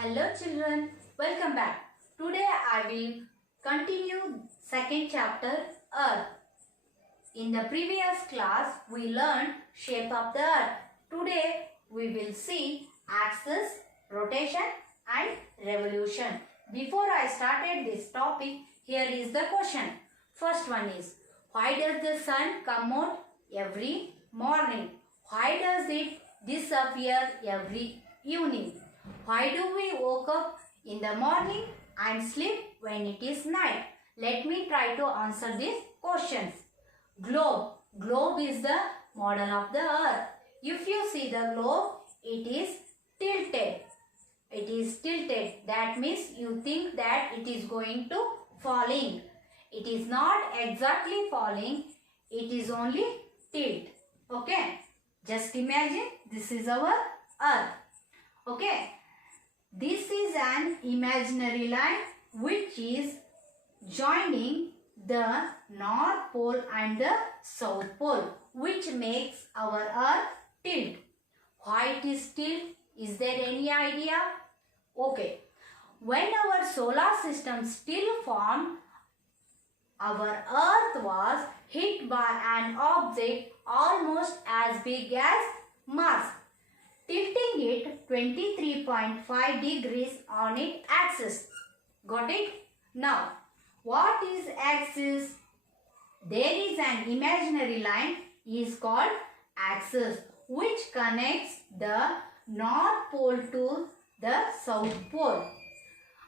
Hello children, welcome back. Today I will continue second chapter Earth. In the previous class we learned shape of the Earth. Today we will see axis, rotation and revolution. Before I started this topic, here is the question. First one is, why does the sun come out every morning? Why does it disappear every evening? Why do we wake up in the morning and sleep when it is night? Let me try to answer these questions. Globe. Globe is the model of the earth. If you see the globe, it is tilted. It is tilted. That means you think that it is going to falling. It is not exactly falling. It is only tilt. Okay. Just imagine this is our earth. Okay. This is an imaginary line which is joining the North Pole and the South Pole, which makes our earth tilt. Why it is tilt? Is there any idea? Okay. When our solar system still formed, our earth was hit by an object almost as big as Mars, tilting it 23.5 degrees on its axis. Got it? Now, what is axis? There is an imaginary line is called axis which connects the North Pole to the South Pole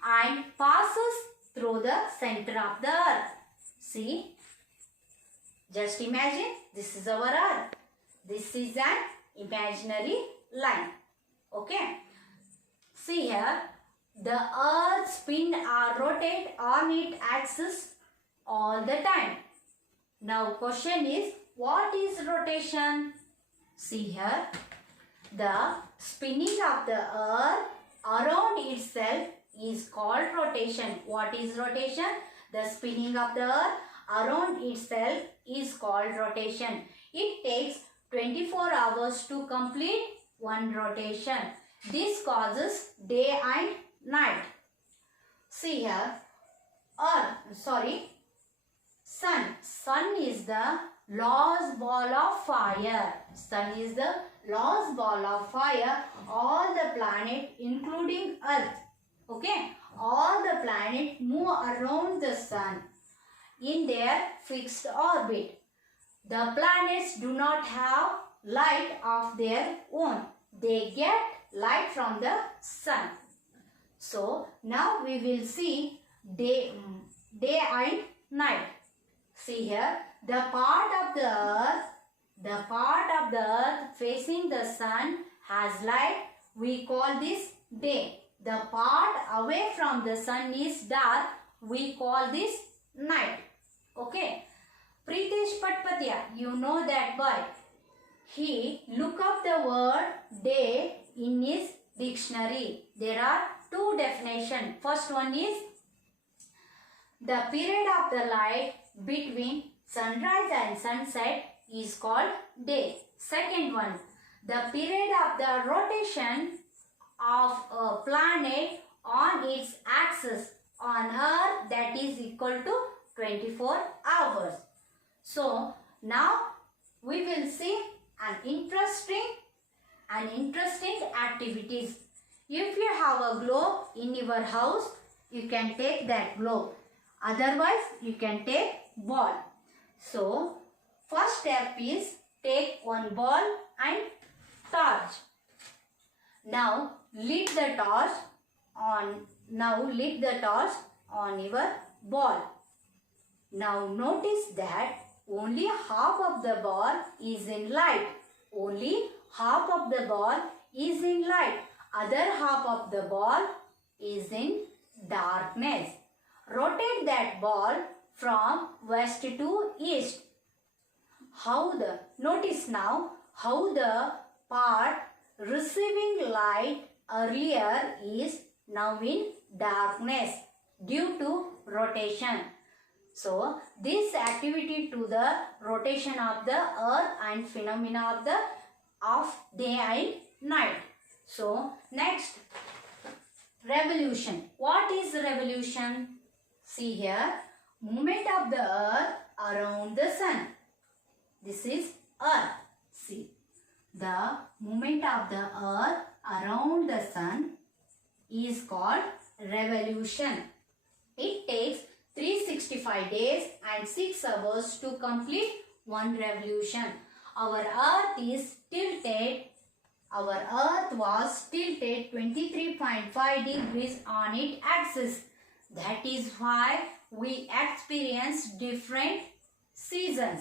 and passes through the center of the earth. See? Just imagine this is our earth. This is an imaginary line. Okay. See here, the earth spin or rotate on its axis all the time. Now question is, what is rotation? See here, the spinning of the earth around itself is called rotation. What is rotation? The spinning of the earth around itself is called rotation. It takes 24 hours to complete one rotation. This causes day and night. See here, sun. Sun is the lost ball of fire. Sun is the lost ball of fire. All the planet including earth. Okay. All the planet move around the sun in their fixed orbit. The planets do not have light of their own. They get light from the sun. So now we will see day and night. See here, the part of the earth facing the sun has light. We call this day. The part away from the sun is dark. We call this night. Okay. Pritesh Patpatia, you know that boy. He look up the word day in his dictionary. There are two definitions. First one is the period of the light between sunrise and sunset is called day. Second one, the period of the rotation of a planet on its axis on earth, that is equal to 24 hours. So now we will see an interesting activities. If you have a globe in your house, you can take that globe. Otherwise, you can take ball. So first step is take one ball and torch. Now lit the torch on your ball. Now notice that only half of the ball is in light. Only half of the ball is in light. Other half of the ball is in darkness. Rotate that ball from west to east. Notice now how the part receiving light earlier is now in darkness due to rotation. So this activity to the rotation of the earth and phenomena of day and night. So next revolution. What is revolution? See here, movement of the earth around the sun. This is earth. See, the movement of the earth around the sun is called revolution. It takes 365 days and 6 hours to complete one revolution. Our earth is tilted. Our earth was tilted 23.5 degrees on its axis. That is why we experience different seasons.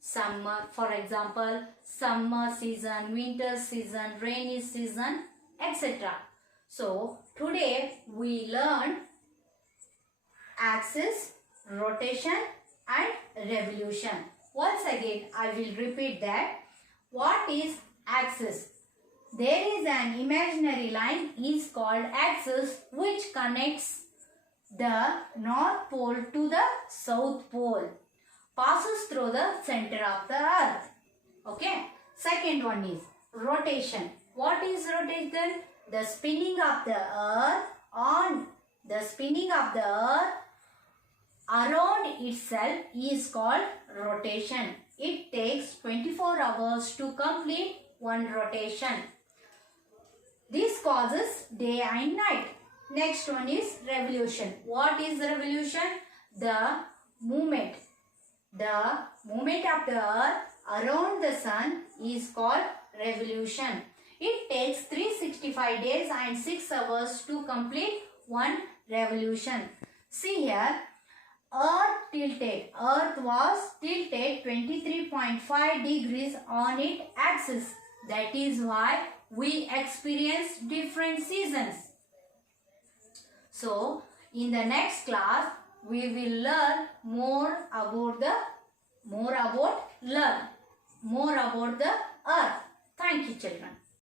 Summer, for example, summer season, winter season, rainy season, etc. So, today we learn axis, rotation and revolution. Once again, I will repeat that. What is axis? There is an imaginary line is called axis which connects the North Pole to the South Pole. Passes through the center of the earth. Okay. Second one is rotation. What is rotation? The spinning of the earth around itself is called rotation. It takes 24 hours to complete one rotation. This causes day and night. Next one is revolution. What is revolution? The movement of the earth around the sun is called revolution. It takes 365 days and 6 hours to complete one revolution. See here, Earth was tilted 23.5 degrees on its axis. That is why we experience different seasons. So, in the next class, we will learn more about the earth. Thank you, children.